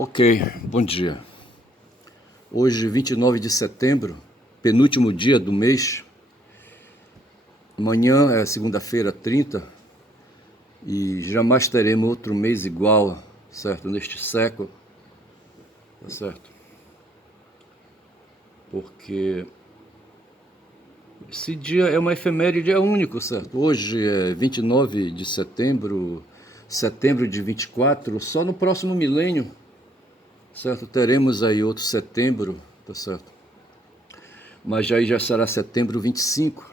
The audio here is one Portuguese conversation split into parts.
Ok, bom dia. Hoje, 29 de setembro, penúltimo dia do mês. Amanhã é segunda-feira, 30, e jamais teremos outro mês igual, certo? Neste século, tá certo? Porque esse dia é uma efeméride, é único, certo? Hoje é 29 de setembro, setembro de 24, só no próximo milênio, certo? Teremos aí outro setembro, tá certo? Mas aí já será setembro 25.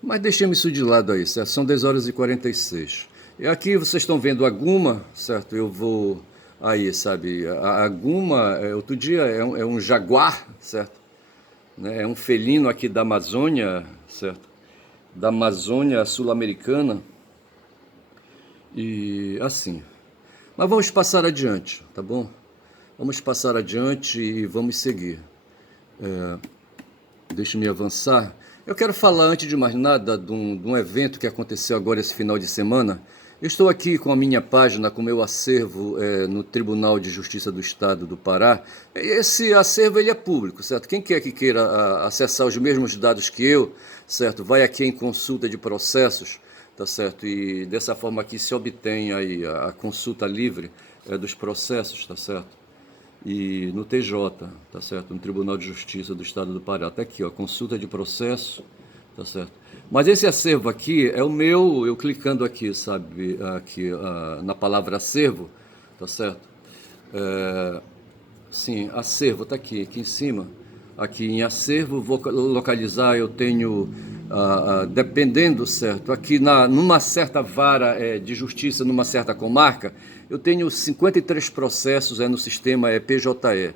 Mas deixemos isso de lado aí, certo? São 10 horas e 46. E aqui vocês estão vendo a Guma, certo? Eu vou aí, sabe? A Guma, outro dia, é um jaguar, certo? Né? É um felino aqui da Amazônia, certo? Da Amazônia sul-americana. E assim. Mas vamos passar adiante, tá bom? Vamos passar adiante e vamos seguir. Deixa-me avançar. Eu quero falar, antes de mais nada, de um evento que aconteceu agora esse final de semana. Eu estou aqui com a minha página, com o meu acervo no Tribunal de Justiça do Estado do Pará. Esse acervo ele é público, certo? Quem quer que queira acessar os mesmos dados que eu, certo? Vai aqui em consulta de processos, tá certo? E dessa forma aqui se obtém aí a consulta livre dos processos, tá certo? E no TJ, tá certo? No Tribunal de Justiça do Estado do Pará. Tá aqui, ó, consulta de processo, tá certo? Mas esse acervo aqui é o meu, eu clicando aqui, sabe, aqui na palavra acervo, tá certo? Sim, acervo, tá aqui em cima. Aqui em acervo, vou localizar, eu tenho, dependendo, certo, aqui numa certa vara de justiça, numa certa comarca, eu tenho 53 processos no sistema PJE,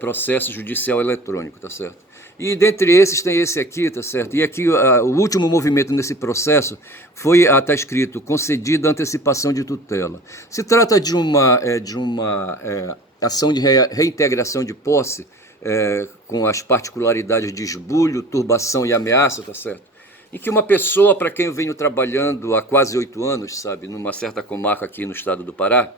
processo judicial eletrônico, tá certo? E dentre esses tem esse aqui, tá certo? E aqui o último movimento nesse processo foi, tá escrito, concedida antecipação de tutela. Se trata de uma ação de reintegração de posse, com as particularidades de esbulho, turbação e ameaça, tá certo? Em que uma pessoa para quem eu venho trabalhando há quase 8 anos, sabe, numa certa comarca aqui no estado do Pará,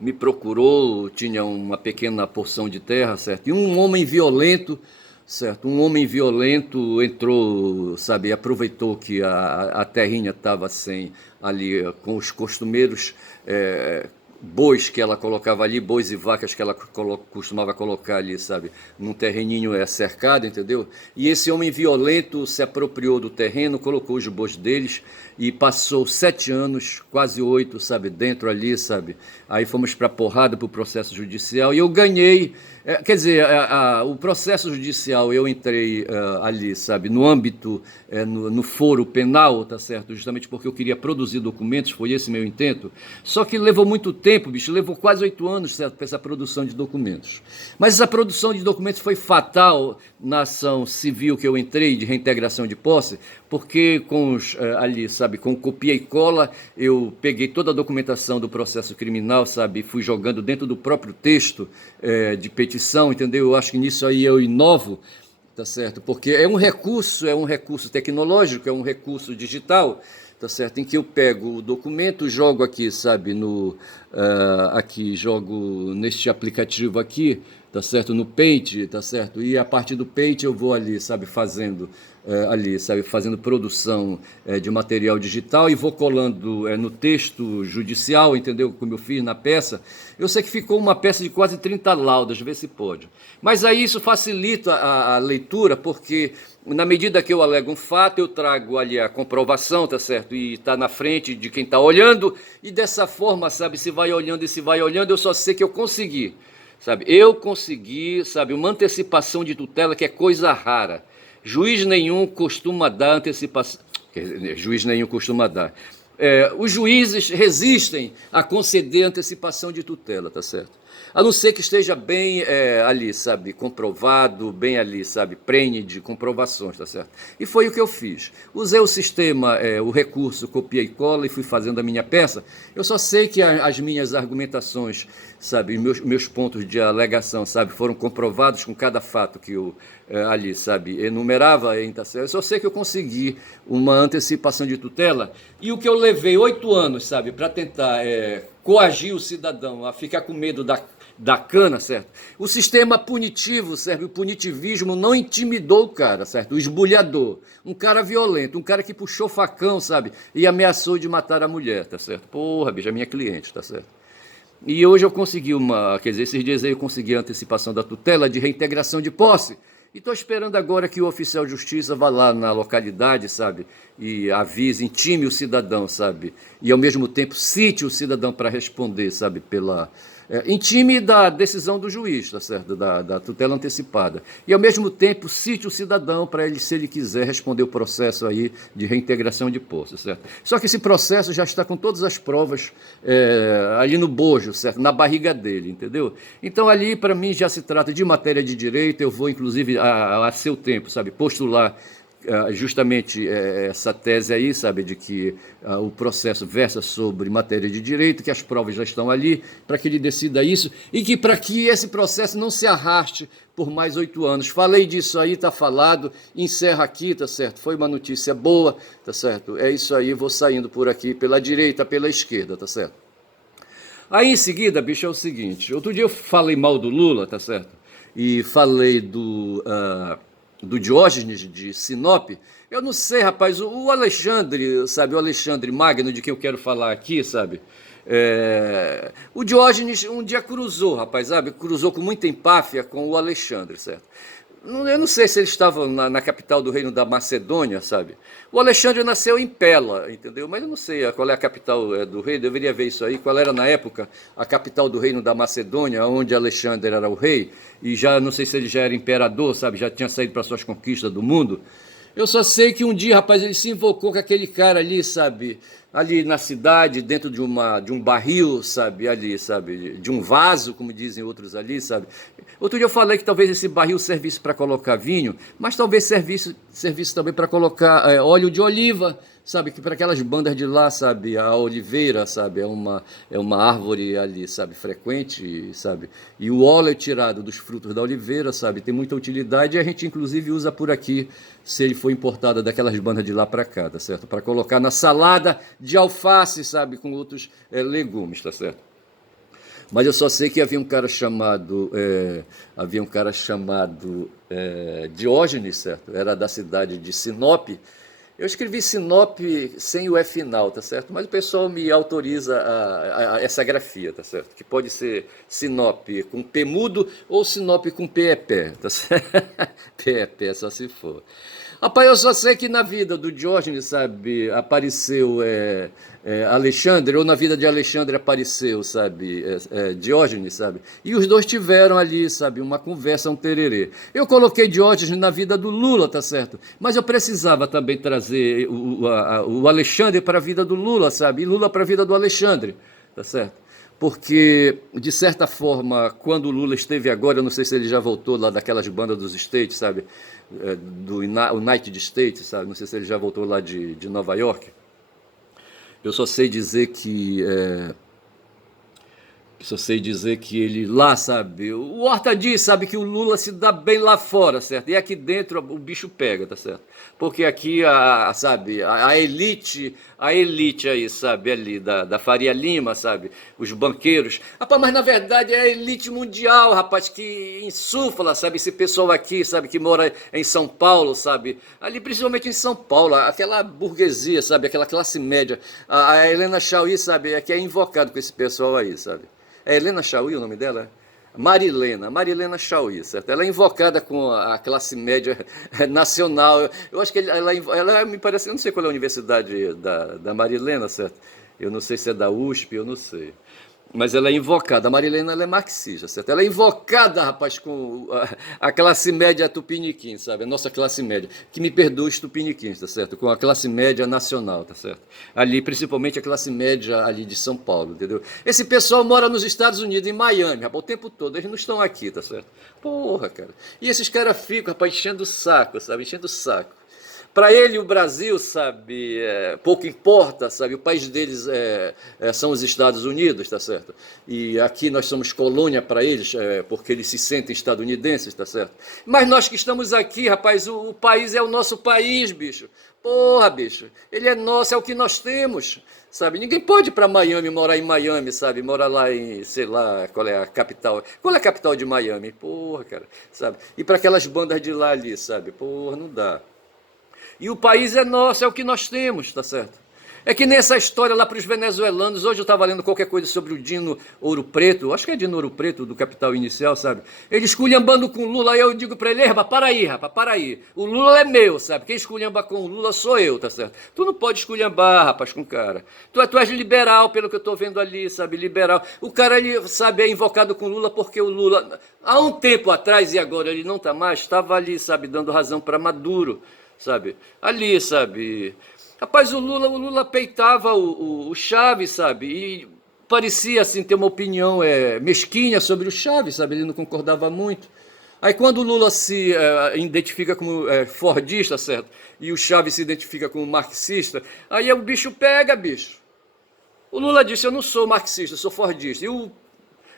me procurou, tinha uma pequena porção de terra, certo? E um homem violento, certo? Um homem violento entrou, sabe, aproveitou que a terrinha estava sem ali, com os costumeiros bois que ela colocava ali, bois e vacas que ela costumava colocar ali, sabe, num terreninho cercado, entendeu? E esse homem violento se apropriou do terreno, colocou os bois deles e passou 7 anos, quase 8, sabe, dentro ali, sabe. Aí fomos para porrada, para o processo judicial e eu ganhei. Quer dizer, o processo judicial eu entrei ali, sabe, no âmbito, no foro penal, tá certo? Justamente porque eu queria produzir documentos, foi esse meu intento. Só que levou muito tempo, bicho, levou quase 8 anos, certo, para essa produção de documentos. Mas essa produção de documentos foi fatal na ação civil que eu entrei, de reintegração de posse, porque com os, ali, sabe, com copia e cola, eu peguei toda a documentação do processo criminal, sabe, e fui jogando dentro do próprio texto de petição, entendeu? Eu acho que nisso aí eu inovo, tá certo? Porque é um recurso tecnológico, é um recurso digital, tá certo? Em que eu pego o documento, jogo aqui, sabe, aqui, jogo neste aplicativo aqui, tá certo? No Paint, tá certo? E a partir do Paint eu vou ali, sabe, fazendo produção de material digital e vou colando no texto judicial, entendeu? Como eu fiz na peça. Eu sei que ficou uma peça de quase 30 laudas, vê se pode. Mas aí isso facilita a leitura, porque na medida que eu alego um fato, eu trago ali a comprovação, tá certo? E está na frente de quem está olhando, e dessa forma, sabe, se vai olhando e se vai olhando, eu só sei que eu consegui, sabe? Eu consegui, sabe, uma antecipação de tutela que é coisa rara. Juiz nenhum costuma dar antecipação. Juiz nenhum costuma dar. Os juízes resistem a conceder antecipação de tutela, tá certo? A não ser que esteja bem ali, sabe, comprovado, bem ali, sabe, prenhe de comprovações, tá certo? E foi o que eu fiz. Usei o sistema, o recurso copia e cola e fui fazendo a minha peça. Eu só sei que as minhas argumentações, sabe, meus pontos de alegação, sabe, foram comprovados com cada fato que eu ali, sabe, enumerava, tá certo? Eu só sei que eu consegui uma antecipação de tutela e o que eu levei 8 anos, sabe, para tentar coagir o cidadão a ficar com medo da cana, certo? O sistema punitivo, certo? O punitivismo não intimidou o cara, certo? O esbulhador, um cara violento, um cara que puxou facão, sabe? E ameaçou de matar a mulher, tá certo? Porra, bicho, é minha cliente, tá certo? E hoje eu consegui quer dizer, esses dias aí eu consegui a antecipação da tutela de reintegração de posse. E estou esperando agora que o oficial de justiça vá lá na localidade, sabe, e avise, intime o cidadão, sabe, e ao mesmo tempo cite o cidadão para responder, sabe, intime da decisão do juiz, tá certo, da tutela antecipada. E ao mesmo tempo cite o cidadão para ele, se ele quiser, responder o processo aí de reintegração de posse, certo? Só que esse processo já está com todas as provas ali no bojo, certo? Na barriga dele, entendeu? Então ali, para mim, já se trata de matéria de direito, eu vou, inclusive, a seu tempo, sabe, postular justamente essa tese aí, sabe, de que o processo versa sobre matéria de direito, que as provas já estão ali, para que ele decida isso, e que para que esse processo não se arraste por mais 8 anos. Falei disso aí, está falado, encerra aqui, tá certo? Foi uma notícia boa, tá certo? É isso aí, vou saindo por aqui, pela direita, pela esquerda, tá certo? Aí em seguida, bicho, é o seguinte, outro dia eu falei mal do Lula, tá certo? E falei do Diógenes de Sinop. Eu não sei, rapaz, o Alexandre, sabe, o Alexandre Magno, de quem eu quero falar aqui, sabe, o Diógenes um dia cruzou, rapaz, sabe, cruzou com muita empáfia com o Alexandre, certo? Eu não sei se eles estavam na capital do reino da Macedônia, sabe? O Alexandre nasceu em Pela, entendeu? Mas eu não sei qual é a capital do reino, deveria ver isso aí, qual era na época a capital do reino da Macedônia, onde Alexandre era o rei, e já não sei se ele já era imperador, sabe? Já tinha saído para suas conquistas do mundo. Eu só sei que um dia, rapaz, ele se invocou com aquele cara ali, sabe? Ali na cidade, dentro de um barril, sabe? Ali, sabe? De um vaso, como dizem outros ali, sabe? Outro dia eu falei que talvez esse barril servisse para colocar vinho, mas talvez servisse também para colocar óleo de oliva, sabe? Que para aquelas bandas de lá, sabe? A oliveira, sabe? É uma árvore ali, sabe? Frequente, sabe? E o óleo é tirado dos frutos da oliveira, sabe? Tem muita utilidade e a gente inclusive usa por aqui, se ele for importado daquelas bandas de lá para cá, tá certo? Para colocar na salada de alface, sabe? Com outros legumes, tá certo? Mas eu só sei que havia um cara chamado Diógenes, certo? Era da cidade de Sinop. Eu escrevi Sinop sem o E final, tá certo? Mas o pessoal me autoriza a essa grafia, tá certo? Que pode ser Sinop com P mudo ou Sinop com P, tá certo? P, só se for. Rapaz, eu só sei que na vida do Diógenes, sabe, apareceu Alexandre, ou na vida de Alexandre apareceu, sabe, Diógenes, sabe, e os dois tiveram ali, sabe, uma conversa, um tererê. Eu coloquei Diógenes na vida do Lula, tá certo, mas eu precisava também trazer o Alexandre para a vida do Lula, sabe, e Lula para a vida do Alexandre, tá certo? Porque, de certa forma, quando o Lula esteve agora, eu não sei se ele já voltou lá daquelas bandas dos States, sabe, do United States, sabe, não sei se ele já voltou lá de Nova York. Eu só sei dizer que ele lá, sabe, o Horta diz, sabe, que o Lula se dá bem lá fora, certo? E aqui dentro o bicho pega, tá certo? Porque aqui, sabe, a elite aí, sabe, ali da Faria Lima, sabe, os banqueiros. Rapaz, mas na verdade é a elite mundial, rapaz, que insufla, sabe, esse pessoal aqui, sabe, que mora em São Paulo, sabe, ali principalmente em São Paulo, aquela burguesia, sabe, aquela classe média. A Helena Chauí, sabe, é que é invocado com esse pessoal aí, sabe. É Helena Chauí o nome dela? Marilena Chauí, certo? Ela é invocada com a classe média nacional. Eu acho que ela me parece, eu não sei qual é a universidade da Marilena, certo? Eu não sei se é da USP, eu não sei. Mas ela é invocada, a Marilena ela é marxista, certo? Ela é invocada, rapaz, com a classe média tupiniquim, sabe? A nossa classe média, que me perdoe os tupiniquins, tá certo? Com a classe média nacional, tá certo? Ali, principalmente a classe média ali de São Paulo, entendeu? Esse pessoal mora nos Estados Unidos, em Miami, rapaz, o tempo todo, eles não estão aqui, tá certo? Porra, cara. E esses caras ficam, rapaz, enchendo o saco, sabe? Enchendo o saco. Para ele, o Brasil, sabe, pouco importa, sabe, o país deles são os Estados Unidos, tá certo? E aqui nós somos colônia para eles, porque eles se sentem estadunidenses, tá certo? Mas nós que estamos aqui, rapaz, o país é o nosso país, bicho. Porra, bicho, ele é nosso, é o que nós temos, sabe? Ninguém pode ir para Miami, morar em Miami, sabe? Morar lá em, sei lá, qual é a capital. Qual é a capital de Miami? Porra, cara, sabe? E para aquelas bandas de lá ali, sabe? Porra, não dá. E o país é nosso, é o que nós temos, tá certo? É que nem essa história lá para os venezuelanos. Hoje eu estava lendo qualquer coisa sobre o Dino Ouro Preto, acho que é Dino Ouro Preto, do Capital Inicial, sabe? Ele esculhambando com o Lula, aí eu digo para ele: rapaz, para aí. O Lula é meu, sabe? Quem esculhamba com o Lula sou eu, tá certo? Tu não pode esculhambar, rapaz, com o cara. Tu és liberal, pelo que eu estou vendo ali, sabe? Liberal. O cara, ele, sabe, é invocado com o Lula porque o Lula, há um tempo atrás, e agora ele não está mais, estava ali, sabe, dando razão para Maduro, sabe? Ali, sabe? Rapaz, o Lula peitava o Chaves, sabe? E parecia, assim, ter uma opinião mesquinha sobre o Chaves, sabe? Ele não concordava muito. Aí quando o Lula se identifica como fordista, certo? E o Chaves se identifica como marxista, aí o bicho pega, bicho. O Lula disse: eu não sou marxista, eu sou fordista. E o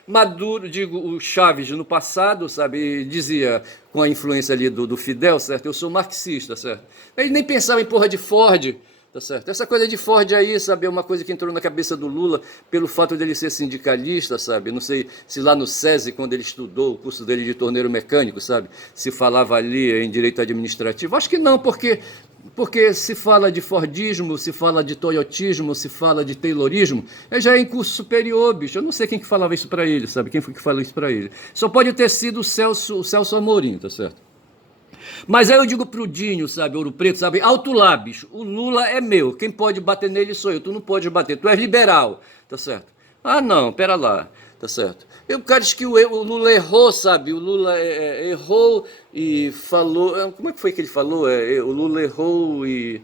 Maduro, digo, o Chaves no passado, sabe, dizia, com a influência ali do Fidel, certo? Eu sou marxista, certo? Ele nem pensava em porra de Ford, tá certo? Essa coisa de Ford aí, sabe, é uma coisa que entrou na cabeça do Lula pelo fato dele ser sindicalista, sabe? Não sei se lá no SESI, quando ele estudou o curso dele de torneiro mecânico, sabe, se falava ali em direito administrativo. Acho que não, porque se fala de Fordismo, se fala de Toyotismo, se fala de Taylorismo, já é em curso superior, bicho. Eu não sei quem que falava isso para ele, sabe? Quem foi que falou isso para ele? Só pode ter sido o Celso Amorim, tá certo? Mas aí eu digo pro Dinho, sabe, Ouro Preto, sabe, alto lá, bicho, o Lula é meu, quem pode bater nele sou eu, tu não pode bater, tu és liberal, tá certo? Ah, não, pera lá, tá certo? O cara diz que o Lula errou, sabe, o Lula errou e falou, como é que foi que ele falou? O Lula errou e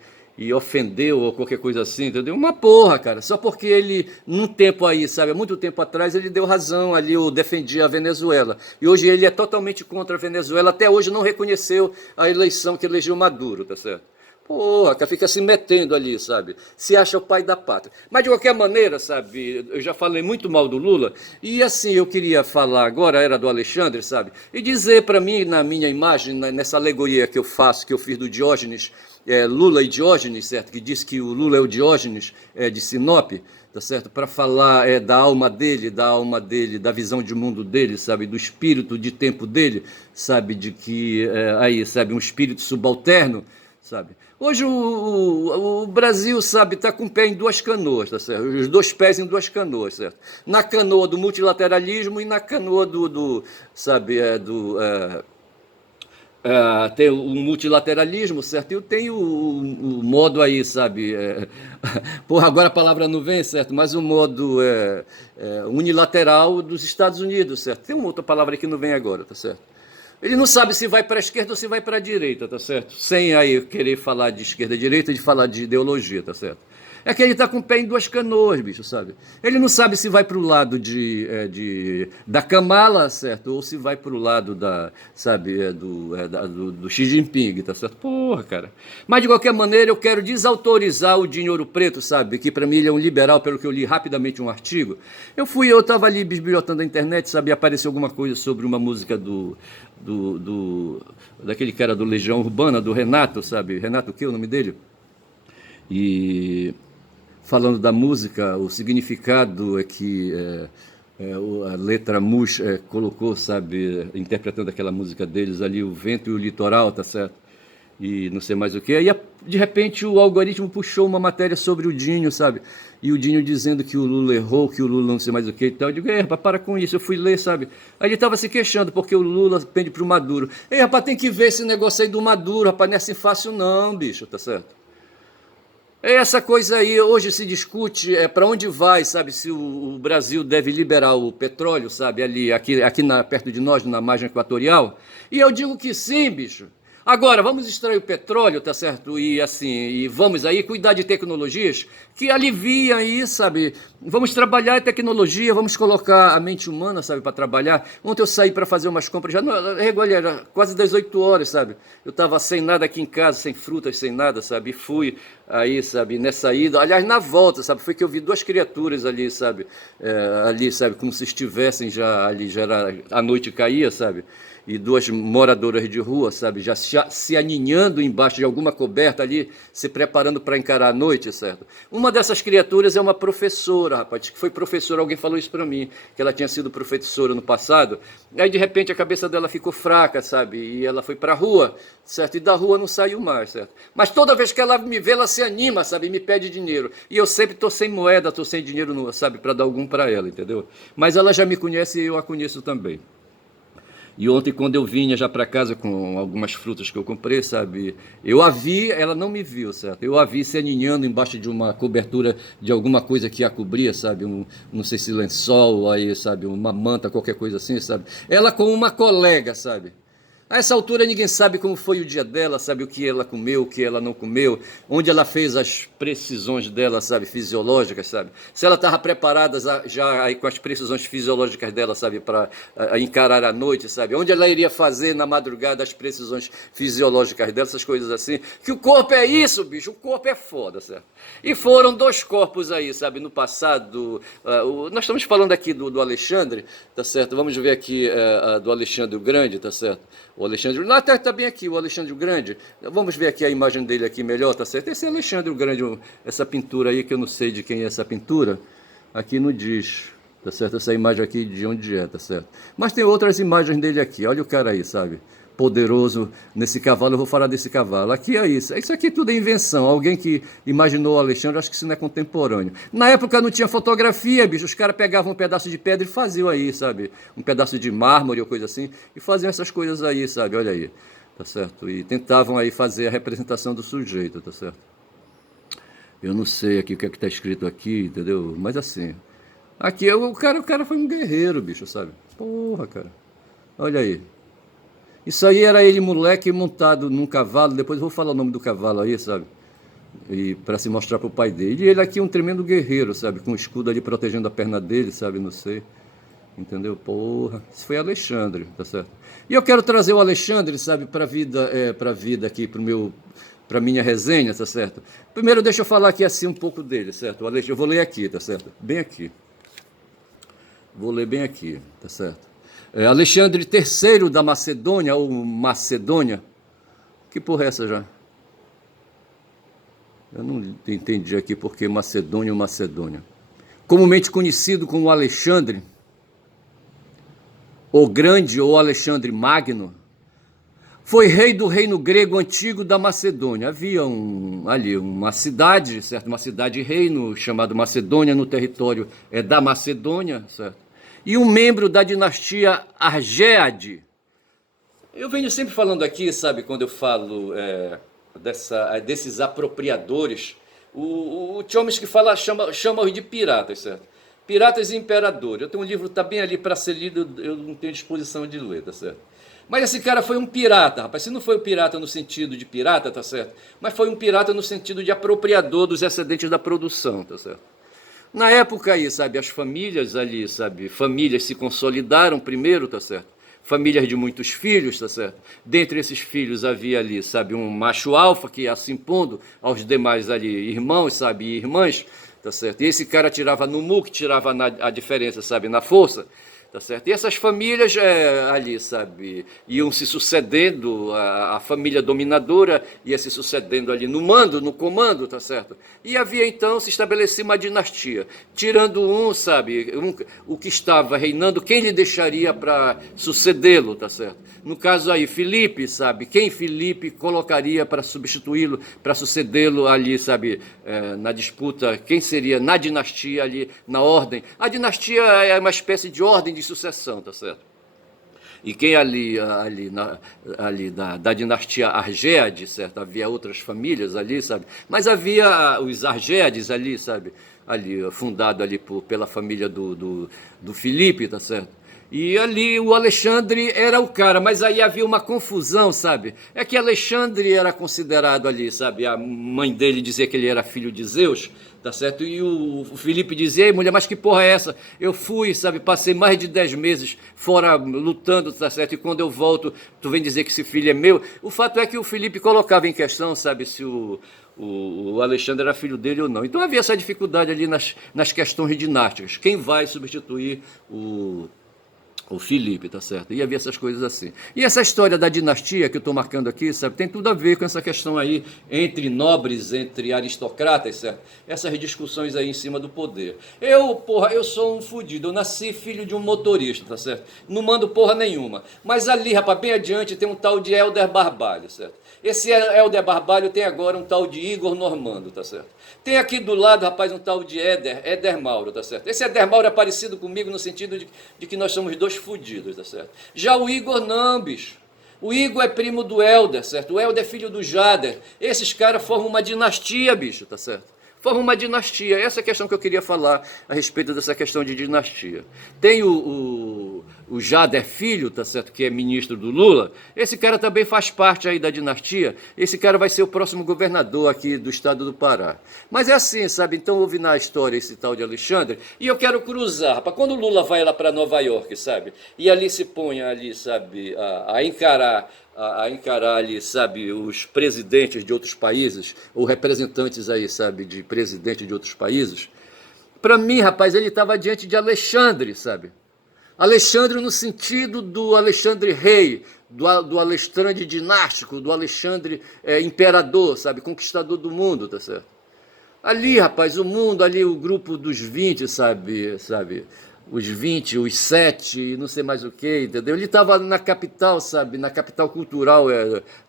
ofendeu ou qualquer coisa assim, entendeu? Uma porra, cara, só porque ele, num tempo aí, sabe, há muito tempo atrás, ele deu razão ali, ou defendia a Venezuela, e hoje ele é totalmente contra a Venezuela, até hoje não reconheceu a eleição que elegeu Maduro, tá certo? Porra, cara, fica se metendo ali, sabe? Se acha o pai da pátria. Mas de qualquer maneira, sabe, eu já falei muito mal do Lula, e assim, eu queria falar agora, era do Alexandre, sabe? E dizer para mim, na minha imagem, nessa alegoria que eu faço, que eu fiz do Diógenes, Lula e Diógenes, certo? Que diz que o Lula é o Diógenes de Sinop, tá certo? Para falar da alma dele, da visão de mundo dele, sabe? Do espírito de tempo dele, sabe? De que, aí, sabe, um espírito subalterno, sabe? Hoje o Brasil, sabe, está com o pé em duas canoas, tá certo? Os dois pés em duas canoas, certo? Na canoa do multilateralismo e na canoa sabe, tem o multilateralismo, certo? E tem o modo aí, sabe? Porra, agora a palavra não vem, certo? Mas o modo unilateral dos Estados Unidos, certo? Tem uma outra palavra que não vem agora, tá certo? Ele não sabe se vai para a esquerda ou se vai para a direita, tá certo? Sem aí querer falar de esquerda e direita, de falar de ideologia, tá certo? É que ele está com o pé em duas canoas, bicho, sabe? Ele não sabe se vai para o lado da Kamala, certo? Ou se vai para o lado sabe, do Xi Jinping, tá certo? Porra, cara. Mas, de qualquer maneira, eu quero desautorizar o Dinho Ouro Preto, sabe? Que para mim ele é um liberal, pelo que eu li rapidamente um artigo. Eu estava ali bisbilhotando a internet, sabe? E apareceu alguma coisa sobre uma música daquele cara do Legião Urbana, do Renato, sabe? Renato, o que é o nome dele? E falando da música, o significado é que a letra Mus colocou, sabe, interpretando aquela música deles ali, o vento e o litoral, tá certo? E não sei mais o que. Aí, de repente, o algoritmo puxou uma matéria sobre o Dinho, sabe? E o Dinho dizendo que o Lula errou, que o Lula não sei mais o que e tal. Eu digo: rapaz, para com isso. Eu fui ler, sabe? Aí ele estava se queixando porque o Lula pende pro Maduro. Rapaz, tem que ver esse negócio aí do Maduro, rapaz, não é assim fácil não, bicho, tá certo? Essa coisa aí, hoje se discute para onde vai, sabe, se o Brasil deve liberar o petróleo, sabe, aqui perto de nós, na margem equatorial, e eu digo que sim, bicho. Agora, vamos extrair o petróleo, tá certo, e assim, e vamos aí cuidar de tecnologias que aliviam aí, sabe, Vamos trabalhar em tecnologia, vamos colocar a mente humana, sabe, para trabalhar. Ontem eu saí para fazer umas compras, já não, era quase 18 horas, sabe? Eu estava sem nada aqui em casa, sem frutas, sem nada, sabe? E fui aí, sabe, nessa ida, aliás, na volta, sabe? Foi que eu vi duas criaturas ali, sabe? Ali, sabe, como se estivessem já ali, já era, a noite caía, sabe? E duas moradoras de rua, sabe, já se aninhando embaixo de alguma coberta ali, se preparando para encarar a noite, certo? Uma dessas criaturas é uma professora, rapaz, que foi professora, alguém falou isso para mim, que ela tinha sido professora no passado, aí de repente a cabeça dela ficou fraca, sabe, e ela foi para a rua, certo, e da rua não saiu mais, certo? Mas toda vez que ela me vê, ela se anima, sabe, e me pede dinheiro, e eu sempre tô sem moeda, tô sem dinheiro, sabe, para dar algum para ela, entendeu? Mas ela já me conhece e eu a conheço também. E ontem, quando eu vinha já para casa com algumas frutas que eu comprei, sabe? Eu a vi, ela não me viu, certo? Eu a vi se aninhando embaixo de uma cobertura de alguma coisa que a cobria, sabe? Não sei se lençol, aí, sabe? Uma manta, qualquer coisa assim, sabe? Ela com uma colega, sabe? A essa altura ninguém sabe como foi o dia dela, sabe o que ela comeu, o que ela não comeu, onde ela fez as precisões dela, sabe, fisiológicas, sabe? Se ela estava preparada já aí com as precisões fisiológicas dela, sabe, para encarar a noite, sabe? Onde ela iria fazer na madrugada as precisões fisiológicas dela, essas coisas assim. Que o corpo é isso, bicho, o corpo é foda, certo? E foram dois corpos aí, sabe, no passado. Nós estamos falando aqui do Alexandre, tá certo? Vamos ver aqui do Alexandre o Grande, tá certo? O Alexandre, lá está bem aqui, o Alexandre o Grande. Vamos ver aqui a imagem dele aqui melhor, tá certo? Esse é Alexandre o Grande, essa pintura aí, que eu não sei de quem é essa pintura, aqui não diz, tá certo? Essa imagem aqui de onde é, tá certo? Mas tem outras imagens dele aqui, olha o cara aí, sabe? Poderoso nesse cavalo, eu vou falar desse cavalo. Aqui é isso. Isso aqui tudo é invenção. Alguém que imaginou o Alexandre, acho que isso não é contemporâneo. Na época não tinha fotografia, bicho. Os caras pegavam um pedaço de pedra e faziam aí, sabe? Um pedaço de mármore ou coisa assim. E faziam essas coisas aí, sabe? Olha aí. Tá certo? E tentavam aí fazer a representação do sujeito, tá certo? Eu não sei aqui o que é que tá escrito aqui, entendeu? Mas assim. Aqui o cara foi um guerreiro, bicho, sabe? Porra, cara. Olha aí. Isso aí era ele, moleque, montado num cavalo. Depois eu vou falar o nome do cavalo aí, sabe? E para se mostrar pro pai dele. E ele aqui um tremendo guerreiro, sabe? Com um escudo ali protegendo a perna dele, sabe? Não sei. Entendeu? Porra. Isso foi Alexandre, tá certo? E eu quero trazer o Alexandre, sabe, pra vida aqui, pra minha resenha, tá certo? Primeiro deixa eu falar aqui assim um pouco dele, certo? Eu vou ler aqui, tá certo? Bem aqui. Vou ler bem aqui, tá certo? Alexandre III da Macedônia, ou Macedônia. Que porra é essa já? Eu não entendi aqui porque Macedônia ou Macedônia. Comumente conhecido como Alexandre, o Grande ou Alexandre Magno, foi rei do reino grego antigo da Macedônia. Havia ali uma cidade, certo? Uma cidade-reino chamada Macedônia, no território da Macedônia, certo? E um membro da dinastia Argéade. Eu venho sempre falando aqui, sabe, quando eu falo desses apropriadores, o Chomsky chama-os de piratas, certo? Piratas e imperadores. Eu tenho um livro, tá bem ali para ser lido, eu não tenho disposição de ler, tá certo? Mas esse cara foi um pirata, rapaz. Se não foi um pirata no sentido de pirata, tá certo? Mas foi um pirata no sentido de apropriador dos excedentes da produção, tá certo? Na época aí, sabe, as famílias ali, sabe, famílias se consolidaram primeiro, tá certo? Famílias de muitos filhos, tá certo? Dentre esses filhos havia ali, sabe, um macho alfa que ia se impondo aos demais ali irmãos, sabe, e irmãs, tá certo? E esse cara tirava no muque, tirava a diferença, sabe, na força. Tá certo? E essas famílias ali, sabe, iam se sucedendo, a família dominadora ia se sucedendo ali no mando, no comando, tá certo? E havia então, se estabelecia uma dinastia, tirando sabe, o que estava reinando, quem lhe deixaria para sucedê-lo, tá certo? No caso aí, Filipe, sabe, quem Filipe colocaria para substituí-lo, para sucedê-lo ali, sabe, na disputa, quem seria na dinastia ali, na ordem. A dinastia é uma espécie de ordem de sucessão, tá certo? E quem ali da dinastia Argéade, certo? Havia outras famílias ali, sabe? Mas havia os Argéades ali, sabe? Ali, fundado ali pela família do Filipe, tá certo? E ali o Alexandre era o cara, mas aí havia uma confusão, sabe? É que Alexandre era considerado ali, sabe? A mãe dele dizia que ele era filho de Zeus, tá certo? E o Filipe dizia: ei, mulher, mas que porra é essa? Eu fui, sabe? Passei mais de 10 meses fora lutando, tá certo? E quando eu volto, tu vem dizer que esse filho é meu. O fato é que o Filipe colocava em questão, sabe? Se o Alexandre era filho dele ou não. Então havia essa dificuldade ali nas questões dinásticas. Quem vai substituir o Filipe, tá certo? E havia essas coisas assim. E essa história da dinastia que eu estou marcando aqui, sabe, tem tudo a ver com essa questão aí entre nobres, entre aristocratas, certo? Essas discussões aí em cima do poder. Eu sou um fudido, eu nasci filho de um motorista, tá certo? Não mando porra nenhuma. Mas ali, rapaz, bem adiante tem um tal de Helder Barbalho, certo? Esse Helder Barbalho tem agora um tal de Igor Normando, tá certo? Tem aqui do lado, rapaz, um tal de Éder Mauro, tá certo? Esse Éder Mauro é parecido comigo no sentido de que nós somos dois fudidos, tá certo? Já o Igor não, bicho. O Igor é primo do Helder, certo? O Helder é filho do Jader. Esses caras formam uma dinastia, bicho, tá certo? Formam uma dinastia. Essa é a questão que eu queria falar a respeito dessa questão de dinastia. Tem o Jader Filho, tá certo? Que é ministro do Lula. Esse cara também faz parte aí da dinastia. Esse cara vai ser o próximo governador aqui do estado do Pará. Mas é assim, sabe? Então houve na história esse tal de Alexandre. E eu quero cruzar, rapaz. Quando o Lula vai lá para Nova York, sabe? E ali se põe ali, sabe? A encarar ali, sabe, os presidentes de outros países, ou representantes aí, sabe, de presidente de outros países. Para mim, rapaz, ele estava diante de Alexandre, sabe? Alexandre no sentido do Alexandre rei, do Alexandre dinástico, do Alexandre imperador, sabe, conquistador do mundo, tá certo? Ali, rapaz, o mundo, ali o grupo dos 20, sabe, os 20, os 7, não sei mais o que, entendeu? Ele estava na capital, sabe, na capital cultural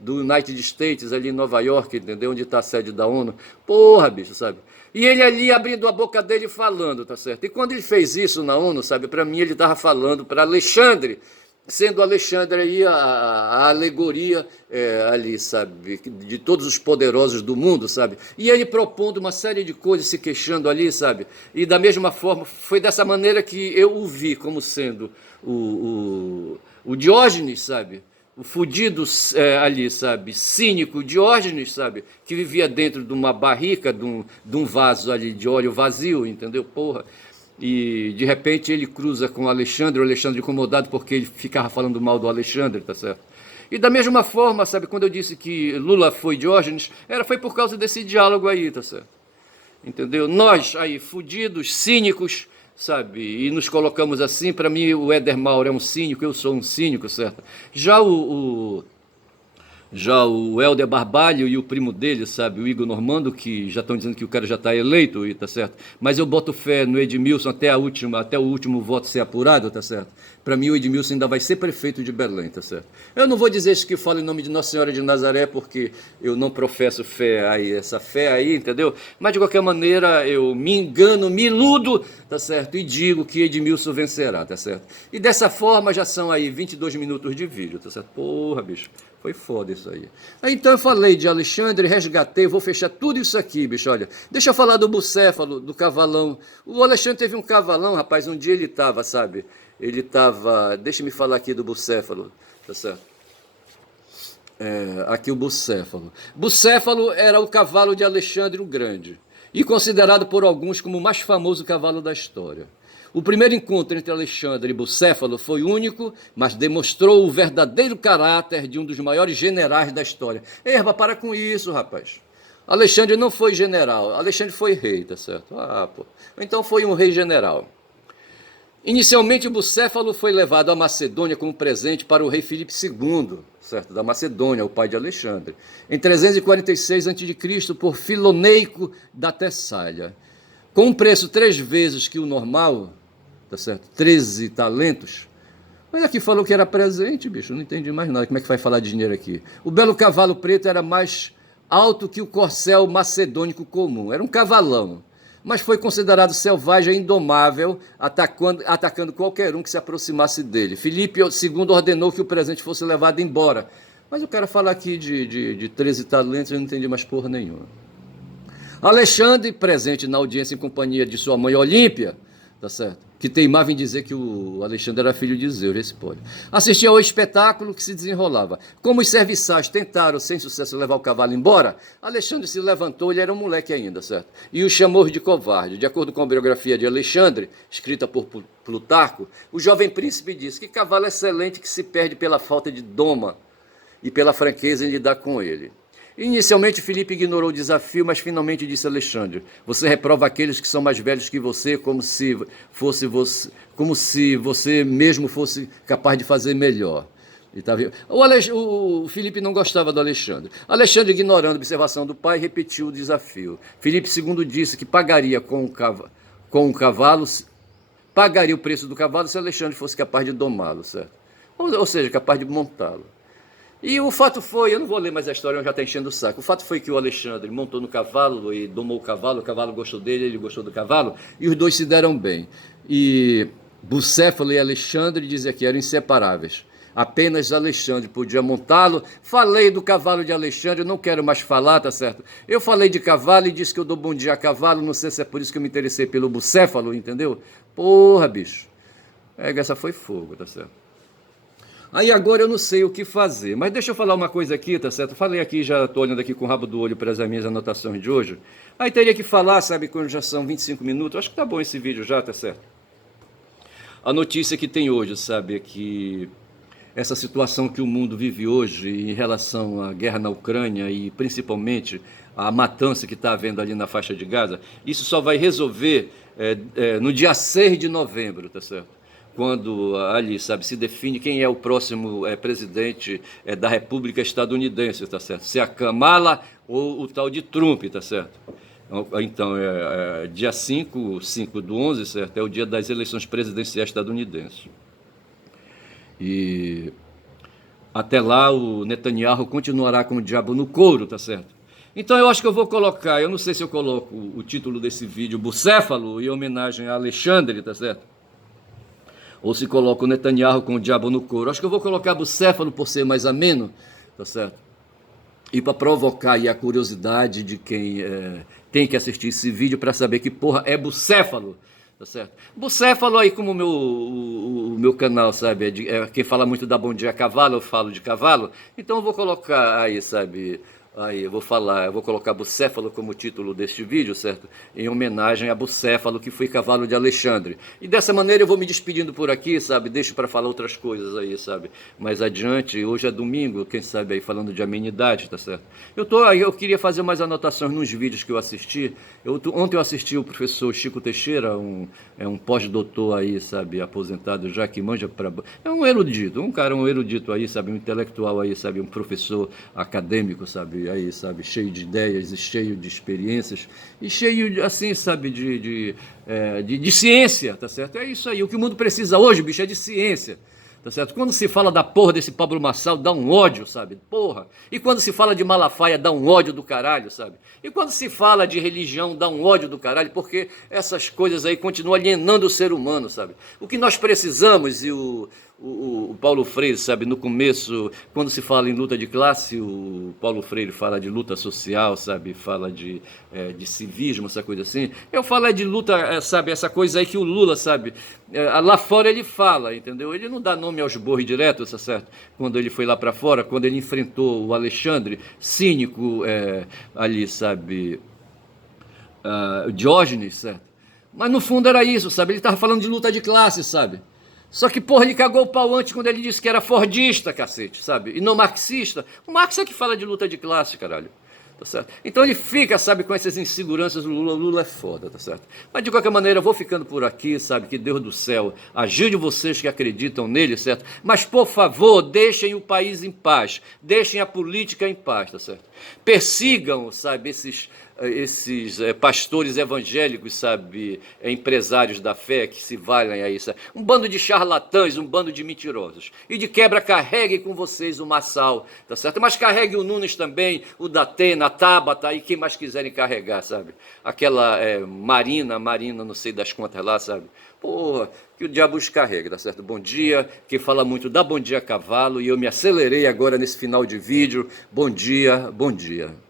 do United States, ali em Nova York, entendeu? Onde está a sede da ONU. Porra, bicho, sabe? E ele ali abrindo a boca dele e falando, tá certo? E quando ele fez isso na ONU, sabe, para mim ele estava falando para Alexandre, sendo Alexandre aí a alegoria ali, sabe, de todos os poderosos do mundo, sabe, e ele propondo uma série de coisas, se queixando ali, sabe, e da mesma forma, foi dessa maneira que eu o vi como sendo o Diógenes, sabe, o fudido ali, sabe, cínico Diógenes, sabe, que vivia dentro de uma barrica, de um vaso ali de óleo vazio, entendeu, porra. E de repente ele cruza com o Alexandre incomodado porque ele ficava falando mal do Alexandre, tá certo? E da mesma forma, sabe, quando eu disse que Lula foi Diógenes, foi por causa desse diálogo aí, tá certo? Entendeu? Nós aí, fudidos, cínicos, sabe, e nos colocamos assim, para mim o Éder Mauro é um cínico, eu sou um cínico, certo? Já o Helder Barbalho e o primo dele, sabe, o Igor Normando, que já estão dizendo que o cara já está eleito, e tá certo? Mas eu boto fé no Edmilson até o último voto ser apurado, tá certo? Para mim o Edmilson ainda vai ser prefeito de Belém, tá certo? Eu não vou dizer isso que falo em nome de Nossa Senhora de Nazaré, porque eu não professo fé aí, essa fé aí, entendeu? Mas de qualquer maneira eu me engano, me iludo, tá certo? E digo que Edmilson vencerá, tá certo? E dessa forma já são aí 22 minutos de vídeo, tá certo? Porra, bicho. Foi foda isso aí. Então eu falei de Alexandre, resgatei, vou fechar tudo isso aqui, bicho, olha. Deixa eu falar do bucéfalo, do cavalão. O Alexandre teve um cavalão, rapaz, um dia ele estava, sabe? Ele estava, deixa me falar aqui do bucéfalo, tá certo? Aqui o bucéfalo. Bucéfalo era o cavalo de Alexandre o Grande e considerado por alguns como o mais famoso cavalo da história. O primeiro encontro entre Alexandre e Bucéfalo foi único, mas demonstrou o verdadeiro caráter de um dos maiores generais da história. Ei, rapaz, para com isso, rapaz. Alexandre não foi general, Alexandre foi rei, tá certo? Pô. Então foi um rei general. Inicialmente, o Bucéfalo foi levado à Macedônia como presente para o rei Filipe II, certo? Da Macedônia, o pai de Alexandre, em 346 a.C., por Filoneico da Tessália. Com um preço 3 vezes que o normal, tá certo? 13 talentos. Mas aqui falou que era presente, bicho, não entendi mais nada. Como é que vai falar de dinheiro aqui? O belo cavalo preto era mais alto que o corcel macedônico comum. Era um cavalão, mas foi considerado selvagem e indomável, atacando qualquer um que se aproximasse dele. Filipe II ordenou que o presente fosse levado embora. Mas o cara fala aqui de 13 talentos, eu não entendi mais porra nenhuma. Alexandre, presente na audiência em companhia de sua mãe Olímpia, tá certo? Que teimava em dizer que o Alexandre era filho de Zeus, esse pode. Assistia ao espetáculo que se desenrolava. Como os serviçais tentaram, sem sucesso, levar o cavalo embora, Alexandre se levantou, ele era um moleque ainda, certo? E o chamou de covarde. De acordo com a biografia de Alexandre, escrita por Plutarco, o jovem príncipe disse que cavalo excelente que se perde pela falta de doma e pela franqueza em lidar com ele. Inicialmente, Filipe ignorou o desafio, mas finalmente disse a Alexandre: você reprova aqueles que são mais velhos que você, como se você mesmo fosse capaz de fazer melhor. O Filipe não gostava do Alexandre. Alexandre, ignorando a observação do pai, repetiu o desafio. Filipe II disse que pagaria com o cavalo, pagaria o preço do cavalo se Alexandre fosse capaz de domá-lo, certo? Ou seja, capaz de montá-lo. E o fato foi, eu não vou ler mais a história, eu já está enchendo o saco. O fato foi que o Alexandre montou no cavalo e domou o cavalo gostou dele, ele gostou do cavalo, e os dois se deram bem. E Bucéfalo e Alexandre diziam que eram inseparáveis. Apenas Alexandre podia montá-lo. Falei do cavalo de Alexandre, não quero mais falar, tá certo? Eu falei de cavalo e disse que eu dou bom dia a cavalo, não sei se é por isso que eu me interessei pelo Bucéfalo, entendeu? Porra, bicho. Essa foi fogo, tá certo? Aí agora eu não sei o que fazer, mas deixa eu falar uma coisa aqui, tá certo? Falei aqui, já estou olhando aqui com o rabo do olho para as minhas anotações de hoje. Aí teria que falar, sabe, quando já são 25 minutos, acho que tá bom esse vídeo já, tá certo? A notícia que tem hoje, sabe, é que essa situação que o mundo vive hoje em relação à guerra na Ucrânia e principalmente a matança que está havendo ali na faixa de Gaza, isso só vai resolver no dia 6 de novembro, tá certo? Quando ali, sabe, se define quem é o próximo presidente da República Estadunidense, tá certo? Se é a Kamala ou o tal de Trump, tá certo? Então, dia 5/11, certo? É o dia das eleições presidenciais estadunidenses. E até lá o Netanyahu continuará com o diabo no couro, tá certo? Então eu acho que eu vou colocar, eu não sei se eu coloco o título desse vídeo, Bucéfalo, em homenagem a Alexandre, tá certo? Ou se coloca o Netanyahu com o diabo no couro. Acho que eu vou colocar Bucéfalo por ser mais ameno, tá certo? E para provocar aí a curiosidade de quem tem que assistir esse vídeo para saber que porra é Bucéfalo, tá certo? Bucéfalo aí, como o meu canal, sabe, quem fala muito da Bom Dia Cavalo, eu falo de cavalo, então eu vou colocar aí, sabe... Aí eu vou colocar Bucéfalo como título deste vídeo, certo? Em homenagem a Bucéfalo, que foi cavalo de Alexandre. E dessa maneira eu vou me despedindo por aqui, sabe? Deixo para falar outras coisas aí, sabe? Mais adiante, hoje é domingo, quem sabe aí falando de amenidade, tá certo? Eu queria fazer mais anotações nos vídeos que eu assisti. Ontem eu assisti o professor Chico Teixeira, um pós-doutor aí, sabe? Aposentado já, que manja para... É um erudito, um erudito aí, sabe? Um intelectual aí, sabe? Um professor acadêmico, sabe? Aí, sabe, cheio de ideias e cheio de experiências e cheio, assim, sabe, de ciência, tá certo? É isso aí, o que o mundo precisa hoje, bicho, é de ciência, tá certo? Quando se fala da porra desse Pablo Marçal, dá um ódio, sabe, porra. E quando se fala de Malafaia, dá um ódio do caralho, sabe? E quando se fala de religião, dá um ódio do caralho, porque essas coisas aí continuam alienando o ser humano, sabe? O que nós precisamos, e o Paulo Freire, sabe, no começo, quando se fala em luta de classe, o Paulo Freire fala de luta social, sabe, fala de civismo, essa coisa assim. Eu falo de luta, sabe, essa coisa aí que o Lula, sabe, lá fora ele fala, entendeu? Ele não dá nome aos bois direto, tá certo? Quando ele foi lá para fora, quando ele enfrentou o Alexandre, cínico ali, sabe, Diógenes, certo? Mas no fundo era isso, sabe? Ele estava falando de luta de classe, sabe? Só que, porra, ele cagou o pau antes quando ele disse que era fordista, cacete, sabe? E não marxista. O Marx é que fala de luta de classe, caralho. Tá certo? Então ele fica, sabe, com essas inseguranças do Lula. O Lula é foda, tá certo? Mas de qualquer maneira, eu vou ficando por aqui, sabe? Que Deus do céu ajude vocês que acreditam nele, certo? Mas, por favor, deixem o país em paz. Deixem a política em paz, tá certo? Persigam, sabe, esses pastores evangélicos, sabe, empresários da fé que se valem aí, sabe? Um bando de charlatães, um bando de mentirosos. E de quebra, carregue com vocês o Marçal, tá certo? Mas carregue o Nunes também, o Datena, a Tabata e quem mais quiserem carregar, sabe? Aquela Marina, não sei das quantas lá, sabe? Porra, que o diabo os carrega, tá certo? Bom dia, quem fala muito dá bom dia cavalo, e eu me acelerei agora nesse final de vídeo. Bom dia, bom dia.